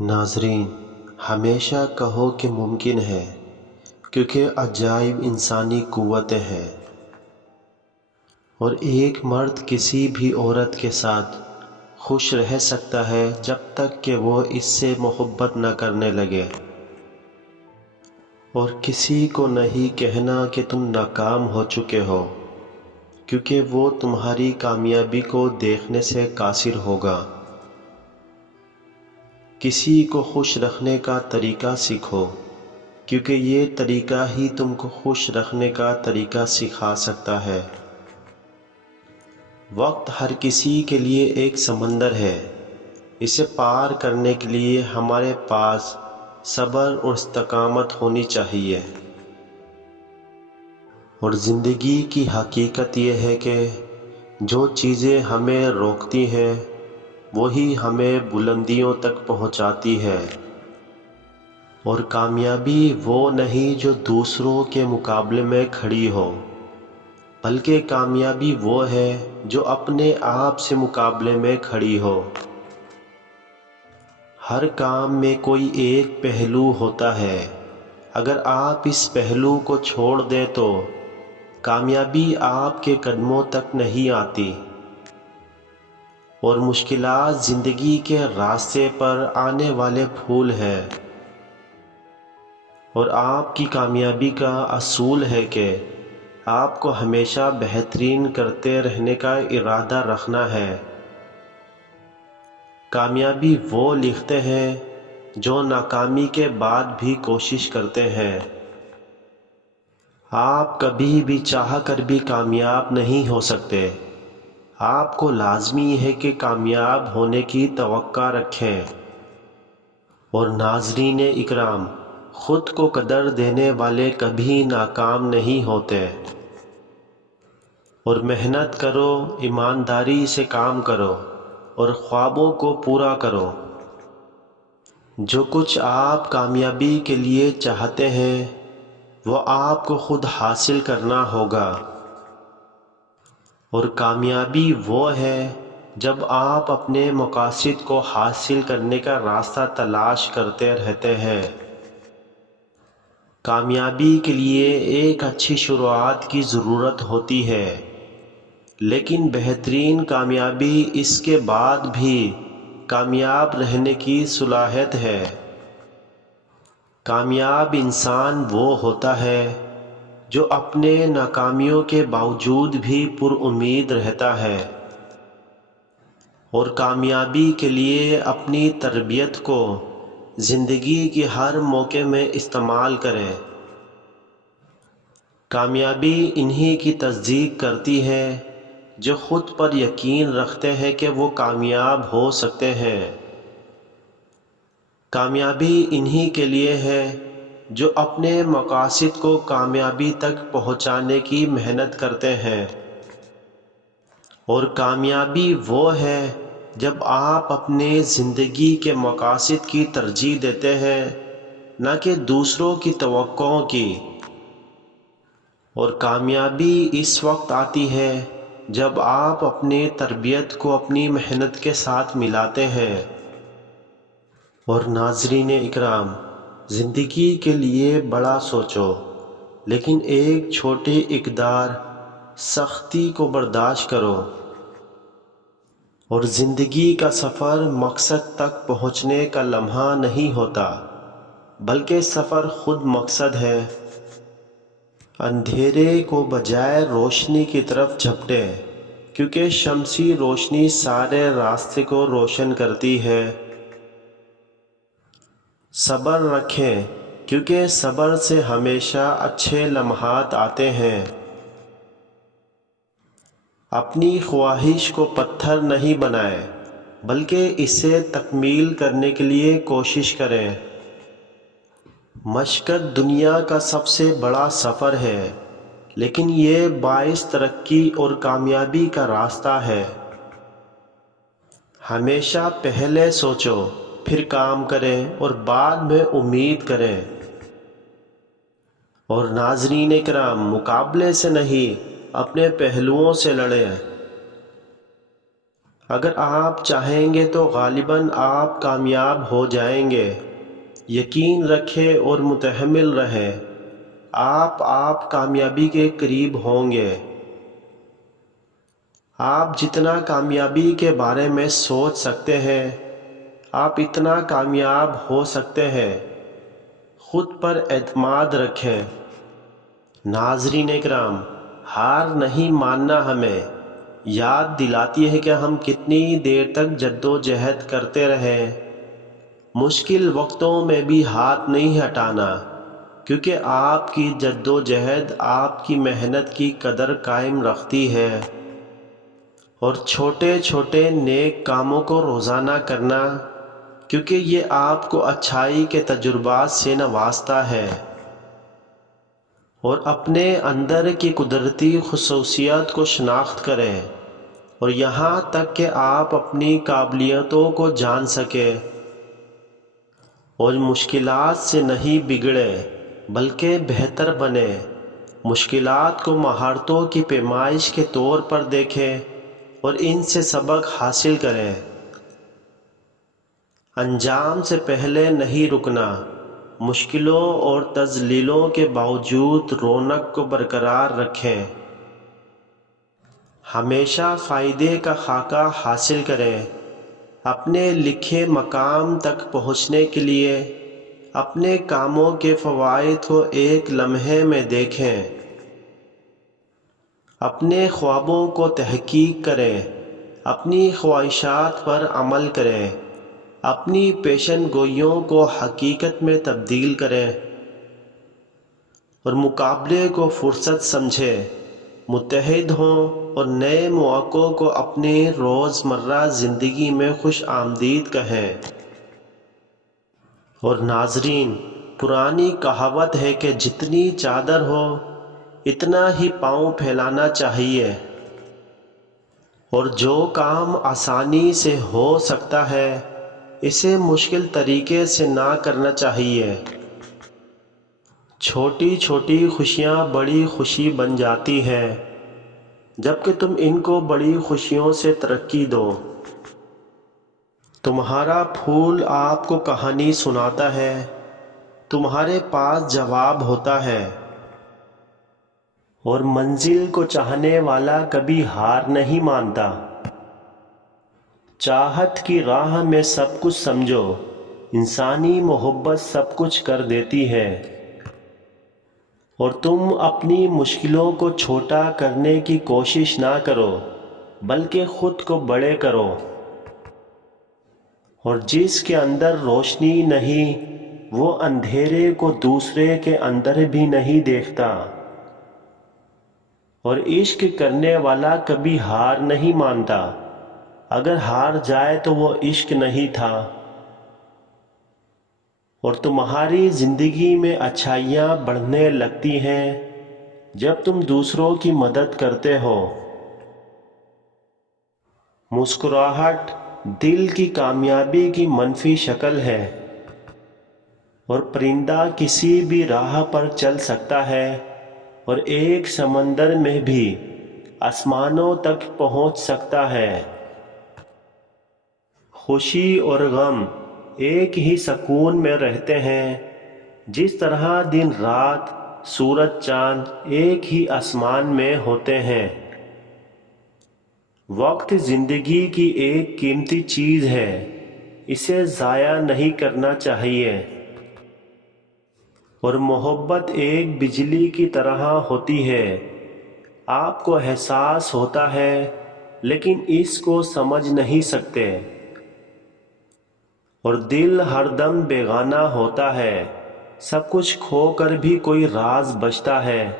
ناظرین، ہمیشہ کہو کہ ممکن ہے، کیونکہ عجائب انسانی قوتیں ہیں، اور ایک مرد کسی بھی عورت کے ساتھ خوش رہ سکتا ہے جب تک کہ وہ اس سے محبت نہ کرنے لگے، اور کسی کو نہیں کہنا کہ تم ناکام ہو چکے ہو، کیونکہ وہ تمہاری کامیابی کو دیکھنے سے قاصر ہوگا۔ کسی کو خوش رکھنے کا طریقہ سیکھو، کیونکہ یہ طریقہ ہی تم کو خوش رکھنے کا طریقہ سکھا سکتا ہے۔ وقت ہر کسی کے لیے ایک سمندر ہے، اسے پار کرنے کے لیے ہمارے پاس صبر اور استقامت ہونی چاہیے۔ اور زندگی کی حقیقت یہ ہے کہ جو چیزیں ہمیں روکتی ہیں وہی ہمیں بلندیوں تک پہنچاتی ہے، اور کامیابی وہ نہیں جو دوسروں کے مقابلے میں کھڑی ہو، بلکہ کامیابی وہ ہے جو اپنے آپ سے مقابلے میں کھڑی ہو۔ ہر کام میں کوئی ایک پہلو ہوتا ہے، اگر آپ اس پہلو کو چھوڑ دیں تو کامیابی آپ کے قدموں تک نہیں آتی، اور مشکلات زندگی کے راستے پر آنے والے پھول ہیں، اور آپ کی کامیابی کا اصول ہے کہ آپ کو ہمیشہ بہترین کرتے رہنے کا ارادہ رکھنا ہے۔ کامیابی وہ لکھتے ہیں جو ناکامی کے بعد بھی کوشش کرتے ہیں۔ آپ کبھی بھی چاہ کر بھی کامیاب نہیں ہو سکتے، آپ کو لازمی ہے کہ کامیاب ہونے کی توقع رکھیں۔ اور ناظرین اکرام، خود کو قدر دینے والے کبھی ناکام نہیں ہوتے، اور محنت کرو، ایمانداری سے کام کرو، اور خوابوں کو پورا کرو۔ جو کچھ آپ کامیابی کے لیے چاہتے ہیں وہ آپ کو خود حاصل کرنا ہوگا، اور کامیابی وہ ہے جب آپ اپنے مقاصد کو حاصل کرنے کا راستہ تلاش کرتے رہتے ہیں۔ کامیابی کے لیے ایک اچھی شروعات کی ضرورت ہوتی ہے، لیکن بہترین کامیابی اس کے بعد بھی کامیاب رہنے کی صلاحیت ہے۔ کامیاب انسان وہ ہوتا ہے جو اپنے ناکامیوں کے باوجود بھی پر امید رہتا ہے، اور کامیابی کے لیے اپنی تربیت کو زندگی کے ہر موقع میں استعمال کرے۔ کامیابی انہی کی تصدیق کرتی ہے جو خود پر یقین رکھتے ہیں کہ وہ کامیاب ہو سکتے ہیں۔ کامیابی انہی کے لیے ہے جو اپنے مقاصد کو کامیابی تک پہنچانے کی محنت کرتے ہیں، اور کامیابی وہ ہے جب آپ اپنے زندگی کے مقاصد کی ترجیح دیتے ہیں، نہ کہ دوسروں کی توقعوں کی۔ اور کامیابی اس وقت آتی ہے جب آپ اپنی تربیت کو اپنی محنت کے ساتھ ملاتے ہیں۔ اور ناظرین اکرام، زندگی کے لیے بڑا سوچو، لیکن ایک چھوٹی اقدار سختی کو برداشت کرو۔ اور زندگی کا سفر مقصد تک پہنچنے کا لمحہ نہیں ہوتا، بلکہ سفر خود مقصد ہے۔ اندھیرے کو بجائے روشنی کی طرف جھپٹیں، کیونکہ شمسی روشنی سارے راستے کو روشن کرتی ہے۔ صبر رکھیں، کیونکہ صبر سے ہمیشہ اچھے لمحات آتے ہیں۔ اپنی خواہش کو پتھر نہیں بنائیں، بلکہ اسے تکمیل کرنے کے لیے کوشش کریں۔ مشقت دنیا کا سب سے بڑا سفر ہے، لیکن یہ باعث ترقی اور کامیابی کا راستہ ہے۔ ہمیشہ پہلے سوچو، پھر کام کریں، اور بعد میں امید کریں۔ اور ناظرین کرام، مقابلے سے نہیں، اپنے پہلوؤں سے لڑیں۔ اگر آپ چاہیں گے تو غالباً آپ کامیاب ہو جائیں گے۔ یقین رکھیں اور متحمل رہیں، آپ کامیابی کے قریب ہوں گے۔ آپ جتنا کامیابی کے بارے میں سوچ سکتے ہیں، آپ اتنا کامیاب ہو سکتے ہیں۔ خود پر اعتماد رکھیں۔ ناظرین اکرام، ہار نہیں ماننا ہمیں یاد دلاتی ہے کہ ہم کتنی دیر تک جد و جہد کرتے رہیں۔ مشکل وقتوں میں بھی ہاتھ نہیں ہٹانا، کیونکہ آپ کی جد و جہد آپ کی محنت کی قدر قائم رکھتی ہے۔ اور چھوٹے چھوٹے نیک کاموں کو روزانہ کرنا، کیونکہ یہ آپ کو اچھائی کے تجربات سے نوازتا ہے۔ اور اپنے اندر کی قدرتی خصوصیات کو شناخت کریں، اور یہاں تک کہ آپ اپنی قابلیتوں کو جان سکیں، اور مشکلات سے نہیں بگڑیں بلکہ بہتر بنیں۔ مشکلات کو مہارتوں کی پیمائش کے طور پر دیکھیں اور ان سے سبق حاصل کریں۔ انجام سے پہلے نہیں رکنا، مشکلوں اور تذلیلوں کے باوجود رونق کو برقرار رکھیں۔ ہمیشہ فائدے کا خاکہ حاصل کریں۔ اپنے لکھے مقام تک پہنچنے کے لیے اپنے کاموں کے فوائد کو ایک لمحے میں دیکھیں۔ اپنے خوابوں کو تحقیق کریں، اپنی خواہشات پر عمل کریں، اپنی پیشن گوئیوں کو حقیقت میں تبدیل کریں، اور مقابلے کو فرصت سمجھیں۔ متحد ہوں اور نئے مواقع کو اپنی روزمرہ زندگی میں خوش آمدید کہیں۔ اور ناظرین، پرانی کہاوت ہے کہ جتنی چادر ہو اتنا ہی پاؤں پھیلانا چاہیے، اور جو کام آسانی سے ہو سکتا ہے اسے مشکل طریقے سے نہ کرنا چاہیے۔ چھوٹی چھوٹی خوشیاں بڑی خوشی بن جاتی ہیں جبکہ تم ان کو بڑی خوشیوں سے ترقی دو۔ تمہارا پھول آپ کو کہانی سناتا ہے، تمہارے پاس جواب ہوتا ہے، اور منزل کو چاہنے والا کبھی ہار نہیں مانتا۔ چاہت کی راہ میں سب کچھ سمجھو، انسانی محبت سب کچھ کر دیتی ہے۔ اور تم اپنی مشکلوں کو چھوٹا کرنے کی کوشش نہ کرو بلکہ خود کو بڑے کرو۔ اور جس کے اندر روشنی نہیں وہ اندھیرے کو دوسرے کے اندر بھی نہیں دیکھتا۔ اور عشق کرنے والا کبھی ہار نہیں مانتا، اگر ہار جائے تو وہ عشق نہیں تھا۔ اور تمہاری زندگی میں اچھائیاں بڑھنے لگتی ہیں جب تم دوسروں کی مدد کرتے ہو۔ مسکراہٹ دل کی کامیابی کی منفی شکل ہے، اور پرندہ کسی بھی راہ پر چل سکتا ہے اور ایک سمندر میں بھی آسمانوں تک پہنچ سکتا ہے۔ خوشی اور غم ایک ہی سکون میں رہتے ہیں، جس طرح دن رات، سورج چاند ایک ہی آسمان میں ہوتے ہیں۔ وقت زندگی کی ایک قیمتی چیز ہے، اسے ضائع نہیں کرنا چاہیے۔ اور محبت ایک بجلی کی طرح ہوتی ہے، آپ کو احساس ہوتا ہے لیکن اس کو سمجھ نہیں سکتے۔ اور دل ہر دم بیگانہ ہوتا ہے، سب کچھ کھو کر بھی کوئی راز بچتا ہے۔